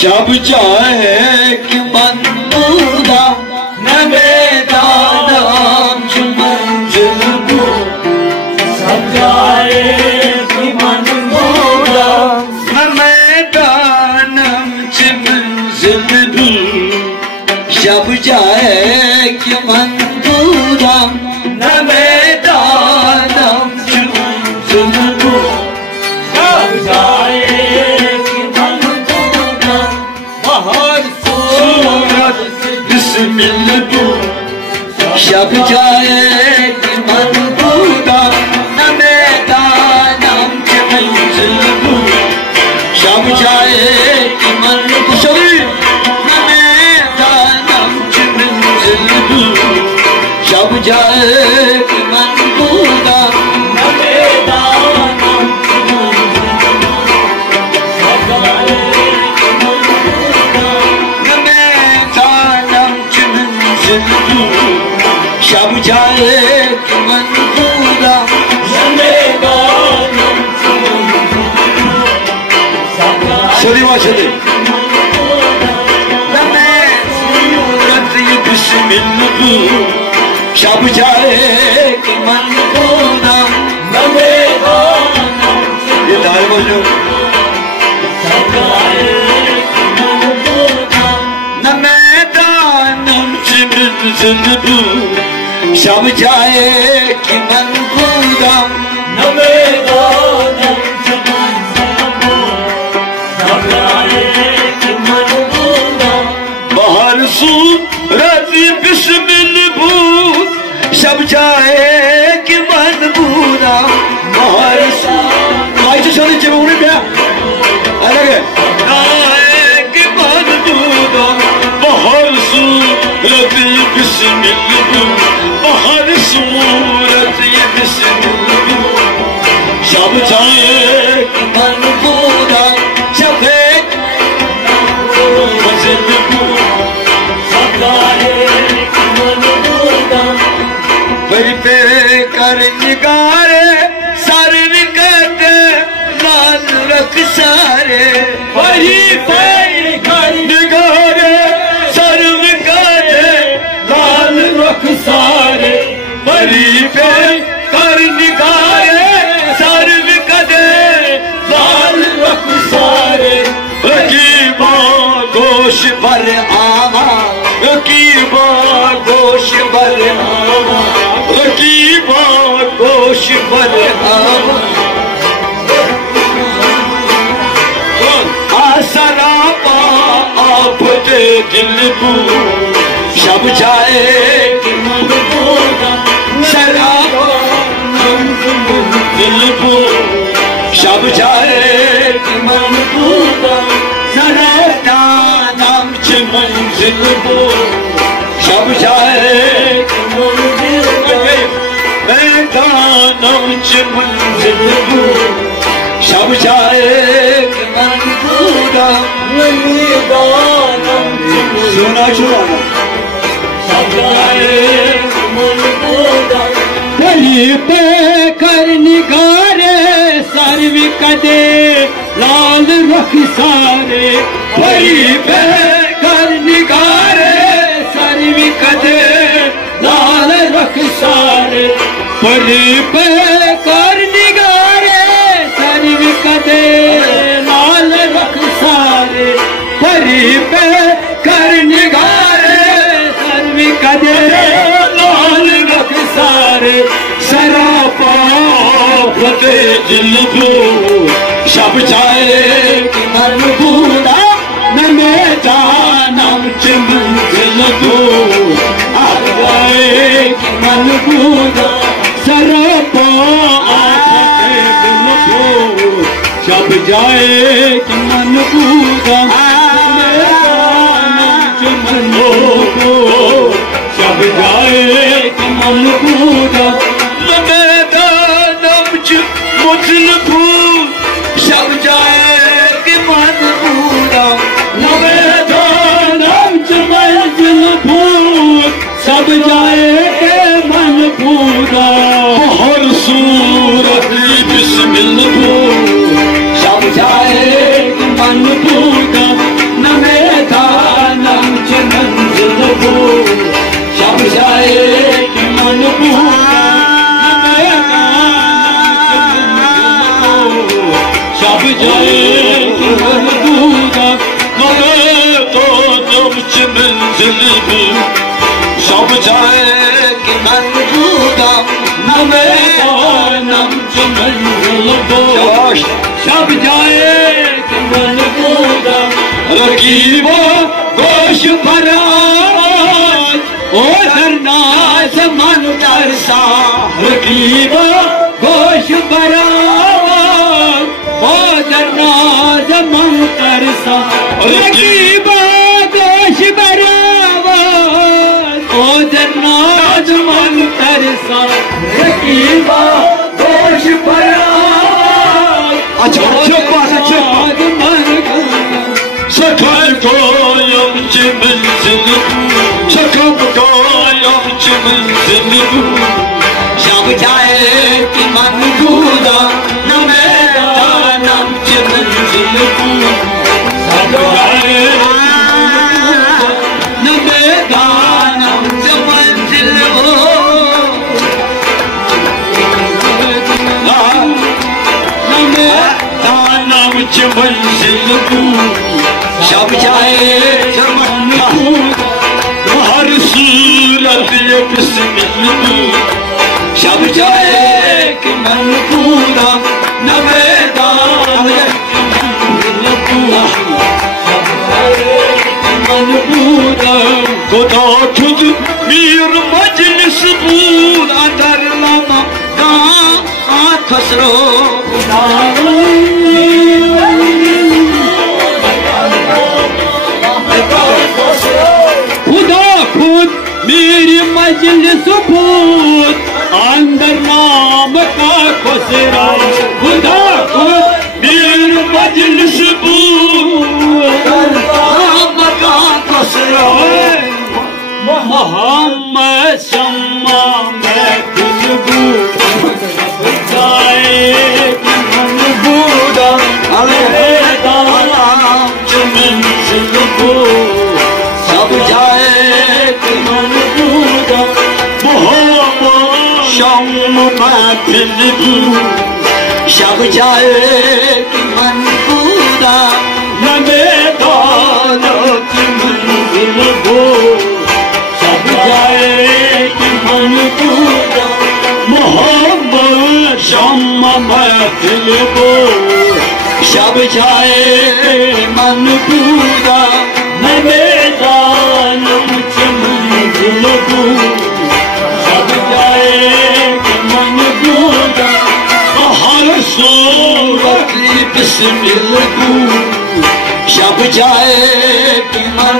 शब जाए कि मन पूरा न मैदान मंजिल को सब जाए कि मन पूरा न मैदान मंजिल भी शब जाए कि मन पूरा न मैदान मंजिल को सब जाए शब जाए कि मन पूरा न मैदान मंजिल को शब जाए कि मन न मैदान मंजिल को शब जाए कि मन पूरा न मैदान शब जाए कि मन पूरा सदी वाशदी बिस्मिल्लाह शब जाए कि मन पूरा ये दाल बोलो न मैदान शब जाए कि मन पूरा न मैदान बाहर सूरत बिस्मिल्लाह शब जाए कि मन पूरा बाहर आई तो चलो जब उन्हें क्या अलग है कि मन पूरा बाहर सूरत बिस्मिल्लाह बाहर सूरत बिस्मिल्लाह शब जाए कि मन पूरा शब वही पे कर निगारे सारे निकट लाल रख सारे वही पे कर निगारे सारे निकट लाल रख सारे वही पे कर निगारे सारे निकट लाल रख सारे रकीबा गोश भर आवा रकीबा गोश भर आवा रकीबा गोश भर आवा आसरा पा आप दे दिल को शब जाए कि मन पूरा शराबा दिल को शब जाए कि मन पूरा नाम च मंजिल को शब जाए कि मंजिल मैदानम च मंजिल को शब जाए कि मन पूरा मैदानम सुना सुना शब जाए कि मन पूरा वही पे कर निगारे सर्वी कदे लाल रख सारे वही पे कर निगारे सर्वी कदे लाल रख सारे वही पे कर निगारे सर्वी कदे लाल रख सारे वही पे कर निगारे सर्वी कदे लाल रख सारे सरापा फते दिल को शब जाए कि मन पूरा न मैदानम च मंजिल को आ जाए कि मन पूरा सरापा फते दिल को शब जाए कि मन पूरा मैदानम च मंजिल को शब जाए कि मन पूरा शब जाए कि मन पूरा न मैदानम च मंजिल भूत शब जाए कि मन पूरा हर सूरत बिस्मिल्लाह शब जाए कि मन पूरा न भी सब जाए कि मन कूदम न मैदानम च मंजिल को सब जाए कि मन कूदम रकीबो गोश फराज ओ सरनाज मन तरसा रकीबो गोश फराज ओ सरनाज मन तरसा रकीबो गोश फराज ओ सरनाज मन तरसा रकीबो गोश फराज अच्छा Sakal koyam çimenzili Sakal koyam çimenzili Şab jaye ki man kuda Na meydanam çimenzili Şab jaye Na meydanam çimenzili Na meydanam çimenzili शब जाए जमन हर सूरत एक सिमिल शब जाए कि मन पूरा न मैदान मन पूरा खुदा खुद मीर मजलिस पूरा दर लमा का खसरो खुदा खुद मेरी मजलिस भूत अंदर नाम का खुसरा खुदा खुद मेरी मजलिस भूत नाम का खुसरा मोहम्मद शम्मा में खुशबू जाए मन बूढ़ा सब जाए कि मन पूरा मोहम्मद शम्मा महफिल सब जाए कि मन पूरा न मैदान की मंजिल को सब जाए कि मन पूरा मोहम्मद शम्मा महफिल को सब जाए मन पूरा न मैदानम च मंजिल को सब जाए कि मन पूरा हर सूरत बिस्मिल को सब जाए कि मन